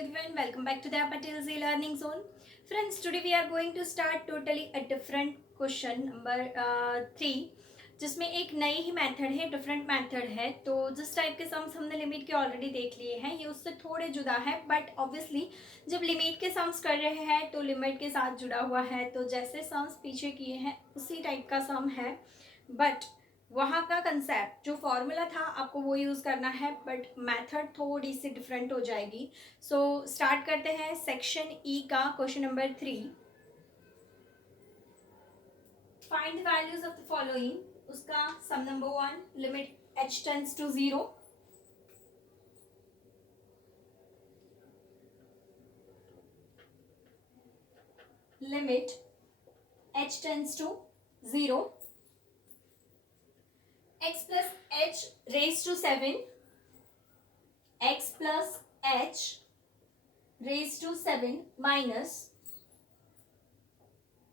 everyone, welcome back to the Patil's learning zone. Friends, today we are going to start totally a different question number 3, जिसमें एक नई ही method है, different method है. तो जिस type के सम्स हमने लिमिट के ऑलरेडी देख लिए हैं, ये उससे थोड़े जुदा है, बट ऑब्वियसली जब लिमिट के सम्स कर रहे हैं तो लिमिट के साथ जुड़ा हुआ है. तो जैसे सम्स पीछे किए हैं उसी टाइप का सम है, बट वहाँ का कंसेप्ट जो फॉर्मूला था आपको वो यूज़ करना है, बट मेथड थोड़ी सी डिफरेंट हो जाएगी. सो स्टार्ट करते हैं सेक्शन ई का question number 3. Find the values of the following. उसका sum number 1, limit h tends to 0. Limit h tends to 0. x plus h raised to 7, x plus h raised to 7 minus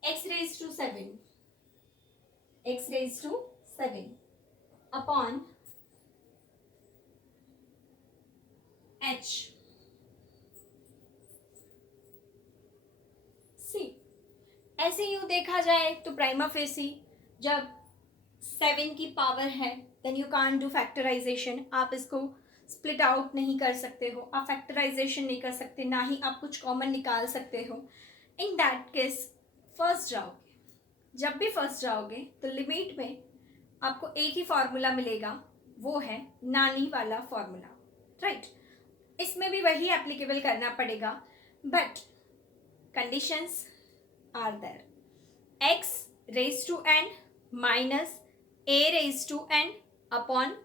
x raised to 7, x raised to 7 upon h. सी ऐसे यूं देखा जाए तो prima facie जब 7 की power है then you can't do factorisation. आप इसको स्प्लिट आउट नहीं कर सकते हो, आप फैक्टराइजेशन नहीं कर सकते, ना ही आप कुछ कॉमन निकाल सकते हो. इन दैट केस फर्स्ट जाओगे. जब भी फर्स्ट जाओगे तो लिमिट में आपको एक ही फार्मूला मिलेगा, वो है नानी वाला फार्मूला, राइट. इसमें भी वही एप्लीकेबल करना पड़ेगा, but conditions are there. x raise to n minus a raise to n upon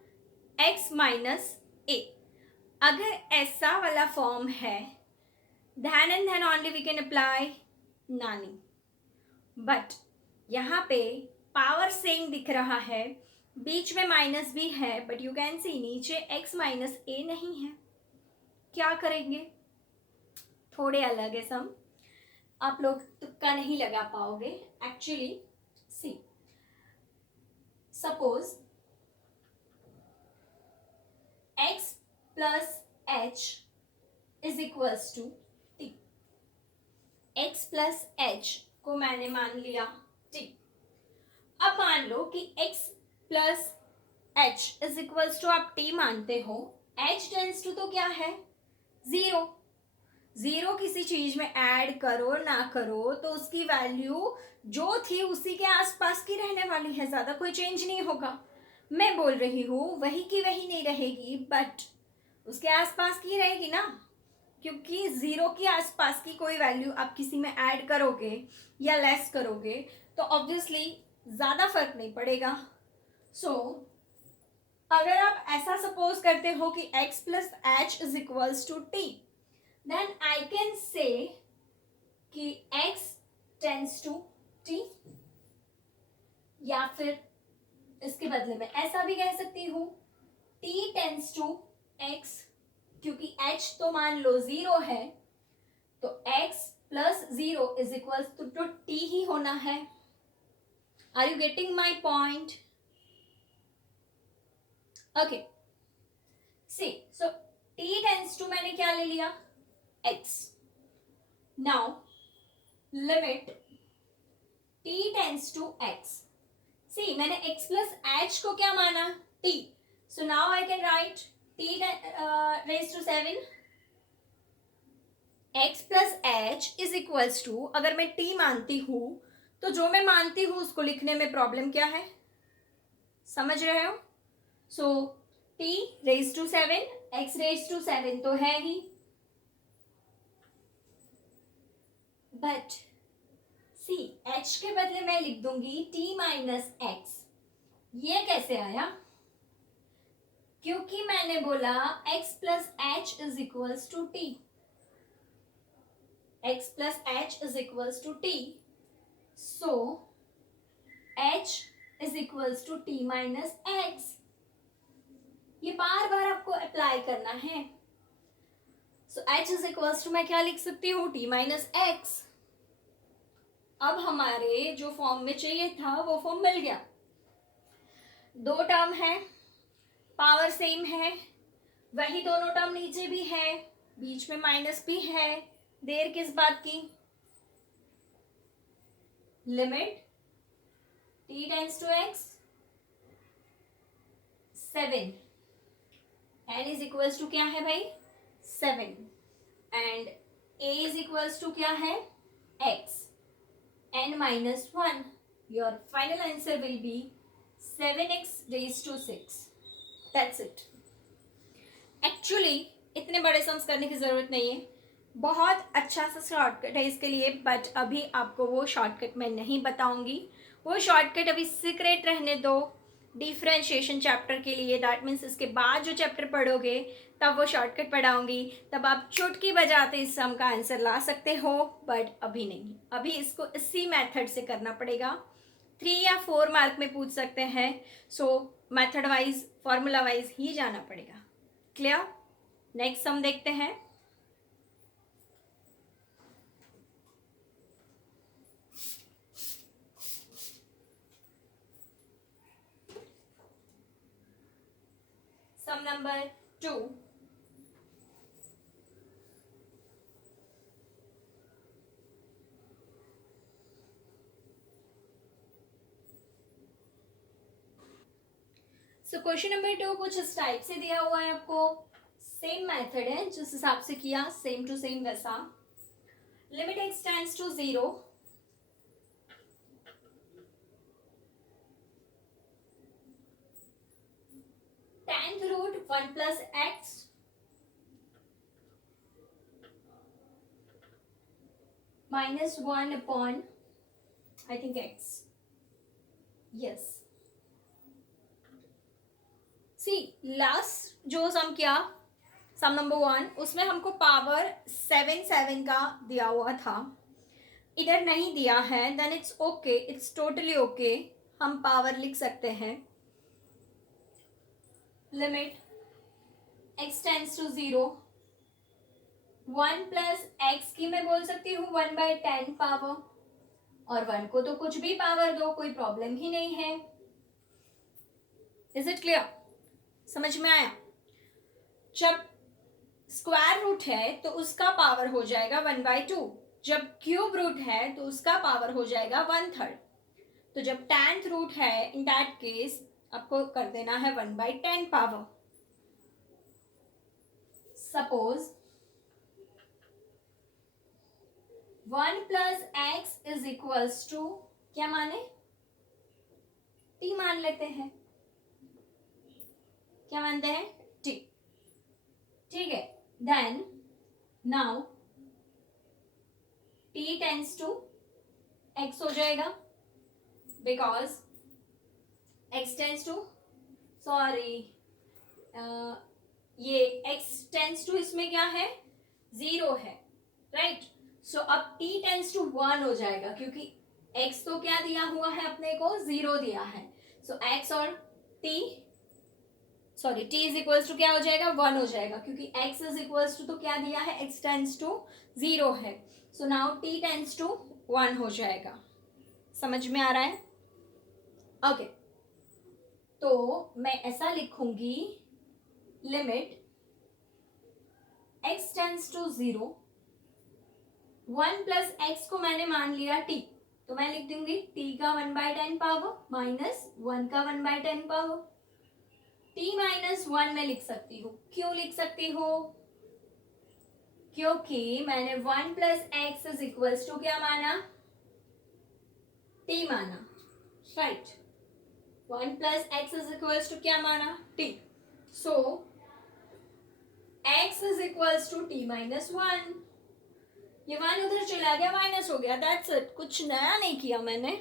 x minus a. अगर ऐसा वाला फॉर्म है then and then only we can apply नानी. बट यहाँ पे पावर सेम दिख रहा है, बीच में माइनस भी है, बट यू कैन सी नीचे x माइनस a नहीं है. क्या करेंगे? थोड़े अलग है सम, आप लोग तुक्का नहीं लगा पाओगे. Actually see suppose x plus h is equals to t. x plus h को मैंने मान लिया t. अब मान लो कि x plus h is equals to आप t मानते हो. h टेंस टू तो क्या है? 0. 0 किसी चीज में ऐड करो ना करो तो उसकी वैल्यू जो थी उसी के आसपास की रहने वाली है, ज्यादा कोई चेंज नहीं होगा. मैं बोल रही हूँ वही की वही नहीं रहेगी, बट उसके आसपास की रहेगी ना, क्योंकि 0 के आसपास की कोई वैल्यू आप किसी में ऐड करोगे या लेस करोगे तो ऑब्वियसली ज़्यादा फर्क नहीं पड़ेगा. सो अगर आप ऐसा सपोज करते हो कि x plus H is equals to T, then I can say कि x टेंस टू t, या फिर इसके बदले में ऐसा भी कह सकती हूँ t टेंस टू x, क्योंकि h तो मान लो 0 है तो x plus 0 is equals to t ही होना है. Are you getting my point? Okay see so t tends to मैंने क्या ले लिया? x. Now limit t tends to x. See मैंने x प्लस h को क्या माना? t. So now I can write t raised to 7 x plus h is equals to, अगर मैं t मानती हूँ तो जो मैं मानती हूँ उसको लिखने में प्रॉब्लम क्या है? समझ रहे हो? सो t raised to 7, x raised to 7 तो है ही, बट सी h के बदले मैं लिख दूंगी t माइनस x. ये कैसे आया? क्योंकि मैंने बोला x plus H is equals to T. x plus H is equals to T, so h is equals to T minus x. ये बार बार आपको अप्लाई करना है. So h is equals to मैं क्या लिख सकती हूँ? t minus x. अब हमारे जो फॉर्म में चाहिए था वो फॉर्म मिल गया. 2 टर्म है, पावर सेम है, वही दोनों टर्म नीचे भी है, बीच में माइनस भी है, देर किस बात की, limit t tends to x 7, n is equals to क्या है भाई 7, and a is equals to क्या है x, n minus 1, your final answer will be 7x raised to 6. That's it. Actually इतने बड़े सम्स करने की ज़रूरत नहीं है, बहुत अच्छा सा शॉर्टकट है इसके लिए, बट अभी आपको वो शॉर्टकट मैं नहीं बताऊंगी, वो शॉर्टकट अभी सीक्रेट रहने दो डिफ्रेंशिएशन चैप्टर के लिए। दैट मीन्स इसके बाद जो चैप्टर पढ़ोगे तब वो शॉर्टकट पढ़ाऊंगी, तब आप चुटकी बजाते इस सम का आंसर ला सकते हो, बट अभी नहीं, अभी इसको इसी मेथड से करना पड़ेगा। 3 या 4 मार्क में पूछ सकते हैं, so method wise formula wise ही जाना पड़ेगा। क्लियर? नेक्स्ट सम देखते हैं। Sum number 2, so question number 2 कुछ इस टाइप से दिया हुआ है आपको, सेम मेथड है जिस हिसाब से किया सेम टू सेम वैसा। Limit x tends to 0, tenth root 1 plus x minus 1 upon I think x, yes. See last जो सम किया सम नंबर 1, उसमें हमको पावर 7 का दिया हुआ था, इधर नहीं दिया है, then it's okay, it's totally okay, हम पावर लिख सकते हैं। Limit x tends to 0, 1 plus x की मैं बोल सकती हूँ 1/10 पावर, और 1 को तो कुछ भी पावर दो, कोई प्रॉब्लम ही नहीं है। Is it clear? समझ में आया? जब स्क्वायर रूट है तो उसका पावर हो जाएगा 1/2, जब क्यूब रूट है तो उसका पावर हो जाएगा 1/3, तो जब 10th रूट है इन दैट केस आपको कर देना है 1/10 power. Suppose 1 plus x is equals to क्या माने, t मान लेते हैं, क्या मानते हैं t, ठीक है। Then now t tends to x हो जाएगा, because x tends to, sorry ये x टेंड्स टू इसमें क्या है 0 है, राइट। सो अब t टेंड्स टू 1 हो जाएगा, क्योंकि x तो क्या दिया हुआ है अपने को 0 दिया है, सो x और t, sorry t is equals to क्या हो जाएगा 1 हो जाएगा, क्योंकि x इज इक्वल्स टू तो क्या दिया है x टेंड्स टू 0 है, so now t tends to 1 हो जाएगा। समझ में आ रहा है? ओके, तो मैं ऐसा लिखूंगी, limit x tends to 0, 1 plus x को मैंने मान लिया t, तो मैं लिख दूंगी t का 1/10 पावर माइनस 1 का 1/10 पावर। t माइनस 1 में लिख सकती हूँ, क्यों लिख सकती हूँ, क्योंकि मैंने 1 plus x is equals to क्या माना, t माना, right. 1 plus x is equals to क्या माना, t, so x is equals to t minus 1, ये 1 उधर चला गया, माइनस हो गया, दैट्स इट, कुछ नया नहीं किया मैंने।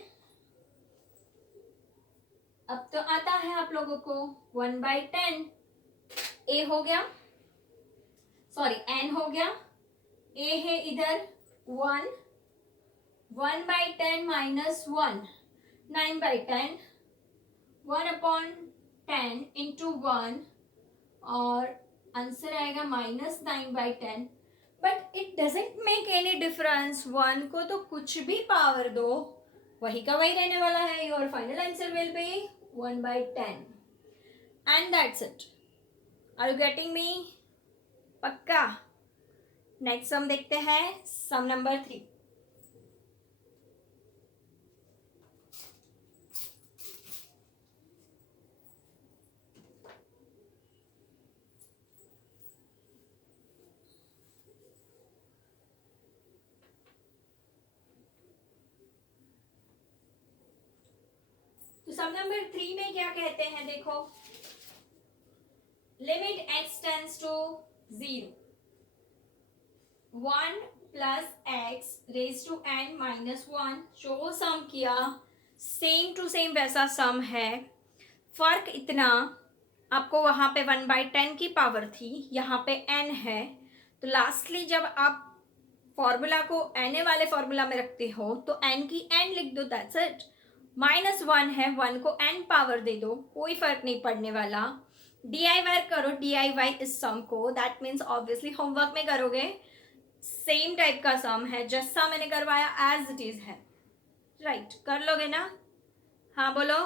अब तो आता है आप लोगों को 1/10, a हो गया, सॉरी n हो गया, a है इधर 1, 1/10 माइनस 1, 9/10, 1/10 इंटू 1, और आंसर आएगा -9/10, but it doesn't make any difference, 1 को तो कुछ भी पावर दो वही का वही रहने वाला है, your final answer will be 1/10, and that's it. Are you getting me? पक्का? नेक्स्ट सम देखते हैं, सम नंबर 3। तो सम नंबर 3 में क्या कहते हैं, देखो, limit x tends to 0, 1 plus x raise to n minus 1, जो सम किया सेम टू सेम वैसा सम है। फर्क इतना, आपको वहां पे 1/10 की पावर थी, यहाँ पे n है। तो लास्टली जब आप फॉर्मूला को n वाले फॉर्मूला में रखते हो तो n की n लिख दो, दैट्स इट। -1 है, 1 को n पावर दे दो, कोई फर्क नहीं पड़ने वाला। DIY करो, DIY इस सम को, दैट मीन्स ऑब्वियसली होमवर्क में करोगे, सेम टाइप का सम है, जैसा मैंने करवाया एज इट इज है, राइट? कर लोगे ना? हाँ बोलो,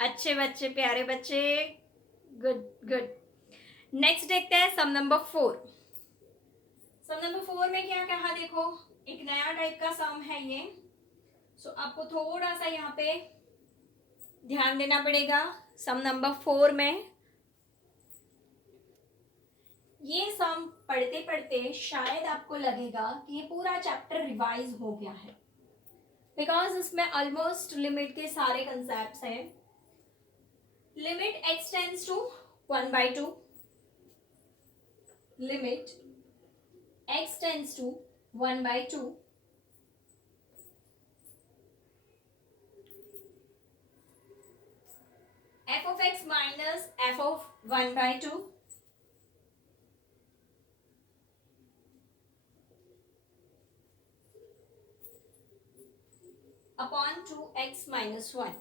अच्छे बच्चे, प्यारे बच्चे, गुड गुड। नेक्स्ट देखते हैं सम नंबर 4। सम नंबर 4 में क्या कहा, देखो, एक नया टाइप का सम है ये। सो आपको थोड़ा सा यहाँ पे ध्यान देना पड़ेगा। सम नंबर 4 में ये सम पढ़ते पढ़ते शायद आपको लगेगा कि ये पूरा चैप्टर रिवाइज हो गया है, बिकॉज इसमें ऑलमोस्ट लिमिट के सारे कंसेप्ट हैं। Limit x tends to 1/2, limit x tends to 1/2, f of x minus f of 1/2, upon 2x minus 1।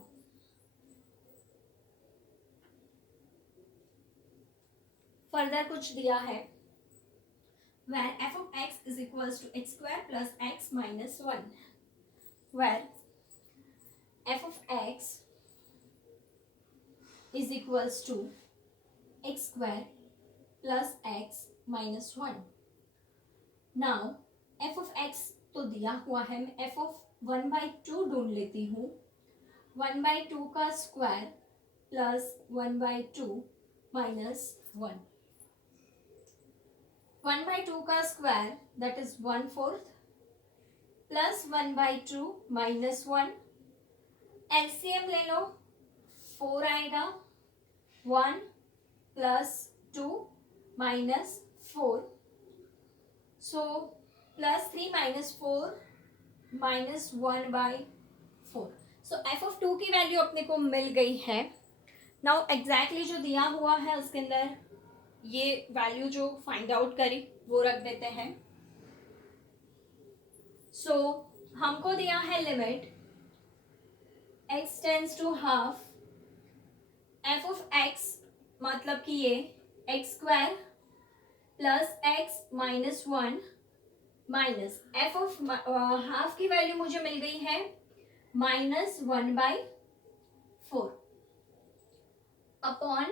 Further कुछ दिया है, where f of x is equals to x square plus x minus 1, where f of x is equals to x square plus x minus 1। now f of x तो दिया हुआ है, मैं f of 1/2 ढूंढ लेती हूँ। 1/2 का स्क्वायर प्लस 1/2 माइनस 1, 1/2 का square that is 1/4 plus 1/2 minus 1। LCM ले लो, 4 आएगा, 1 plus 2 minus 4, so plus 3 minus 4 minus 1/4। So F of 2 की वैल्यू अपने को मिल गई है। नाउ एग्जैक्टली जो दिया हुआ है उसके अंदर ये वैल्यू जो फाइंड आउट करी वो रख देते हैं। सो हमको दिया है limit x tends to half, f of x मतलब कि ये x square plus x minus 1 minus f of half की वैल्यू मुझे मिल गई है -1/4 अपॉन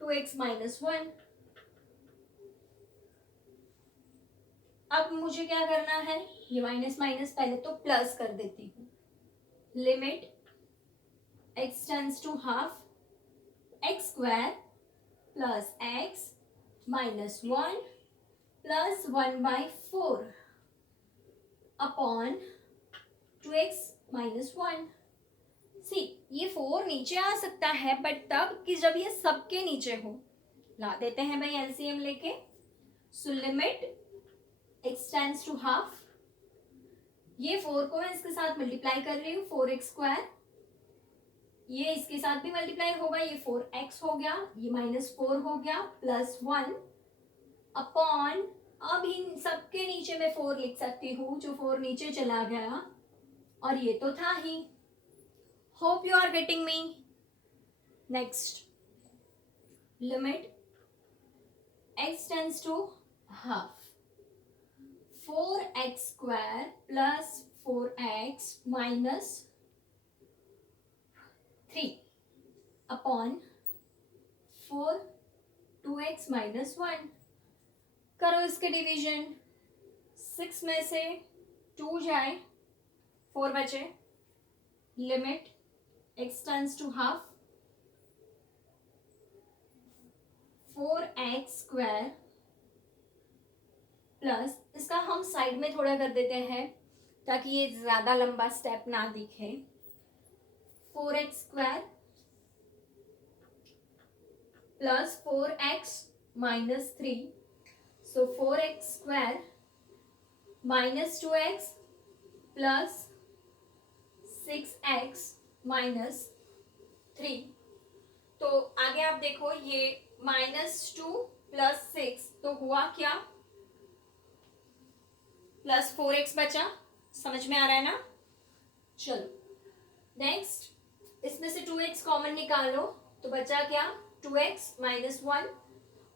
2x माइनस 1। अब मुझे क्या करना है, ये माइनस माइनस पहले तो प्लस कर देती हूँ। Limit x tends to half, x square plus x minus 1 plus 1/4 upon 2x minus 1। See, ये 4 नीचे आ सकता है, बट तब कि जब ये सबके नीचे हो। ला देते हैं भाई एलसीएम लेके। So limit x tends to half, ये 4 को मैं इसके साथ मल्टीप्लाई कर रही हूँ, 4x स्क्वायर, ये इसके साथ भी मल्टीप्लाई होगा, ये 4x हो गया, ये -4 हो गया, प्लस 1 अपॉन, अब इन सबके नीचे मैं 4 लिख सकती हूँ, जो 4 नीचे चला गया, और ये तो था ही। Hope you are getting me. Next, limit x tends to half, 4x square plus 4x minus 3 upon 4 2x minus 1। करो इसके डिवीजन, 6 में से 2 जाए, 4 बचे, limit x tends to half 4x² plus, इसका हम साइड में थोड़ा कर देते हैं ताकि ये ज्यादा लंबा स्टेप ना दिखे, 4x² plus 4x minus 3, so 4x² minus 2x plus 6x minus 3। तो आगे आप देखो, ये -2 प्लस 6 तो हुआ क्या, प्लस 4x बचा, समझ में आ रहा है ना। चलो नेक्स्ट, इसमें से 2x कॉमन निकालो तो बचा क्या, 2x minus 1।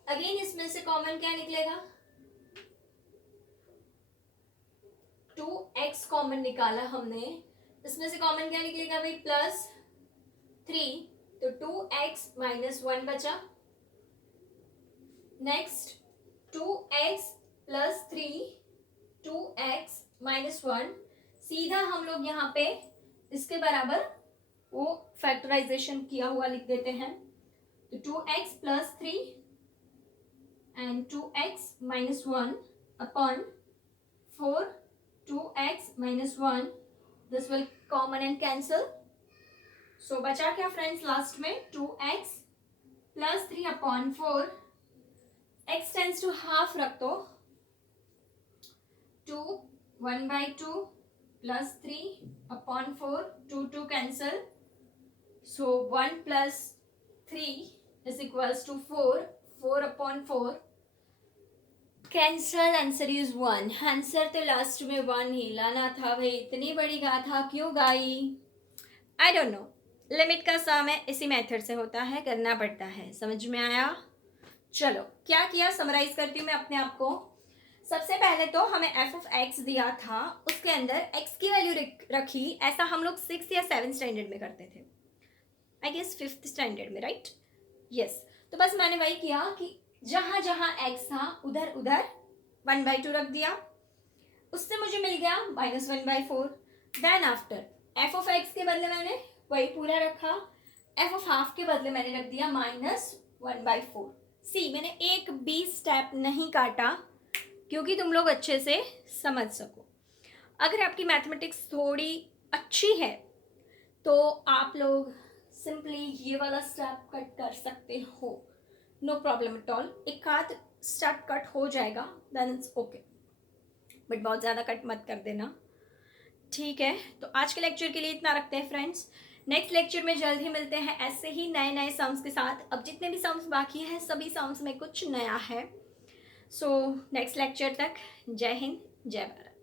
अगेन इसमें से कॉमन क्या निकलेगा, 2x कॉमन निकाला हमने, इसमें से कॉमन क्या निकलेगा भाई, +3, तो 2x minus 1 बचा। Next 2x plus 3, 2x minus 1, सीधा हम लोग यहाँ पे इसके बराबर वो फैक्टराइजेशन किया हुआ लिख देते हैं, तो 2x plus 3 and 2x minus 1 upon 4, 2x minus 1, this will common and cancel, so बचा क्या फ्रेंड्स लास्ट में, 2x plus 3 upon 4, x tends to half रख दो, 2 1/2 plus 3 upon 4, 2 cancel, so 1 plus 3 is equals to 4, 4 upon 4 cancel, answer is 1। Answer तो last में 1 ही लाना था भाई, इतनी बड़ी गाथा क्यों गाई, आई डोंट नो। लिमिट का सम है, इसी मेथड से होता है, करना पड़ता है, समझ में आया। चलो क्या किया, समराइज करती हूँ मैं अपने आप को। सबसे पहले तो हमें f(x) दिया था, उसके अंदर x की वैल्यू रखी, ऐसा हम लोग 6 या 7 स्टैंडर्ड में करते थे, आई गेस 5th स्टैंडर्ड में, राइट, यस। तो बस मैंने वही किया कि जहां जहां x था उधर उधर 1/2 रख दिया, उससे मुझे मिल गया -1/4। देन आफ्टर f(x) के बदले मैंने वही पूरा रखा, f(½ के बदले मैंने रख दिया -1/4। सी, मैंने एक भी स्टेप नहीं काटा क्योंकि तुम लोग अच्छे से समझ सको। अगर आपकी मैथमेटिक्स थोड़ी अच्छी है तो आप लोग सिंपली ये वाला स्टेप कट कर सकते हो, नो प्रॉब्लम एट ऑल। एक आध स्टेप कट हो जाएगा, देन इट्स ओके, बट बहुत ज़्यादा कट मत कर देना, ठीक है। तो आज के लेक्चर के लिए इतना रखते हैं फ्रेंड्स, नेक्स्ट लेक्चर में जल्द ही मिलते हैं ऐसे ही नए नए सम्स के साथ। अब जितने भी सम्स बाकी हैं सभी सम्स में कुछ नया है। सो नेक्स्ट लेक्चर तक जय हिंद, जय भारत।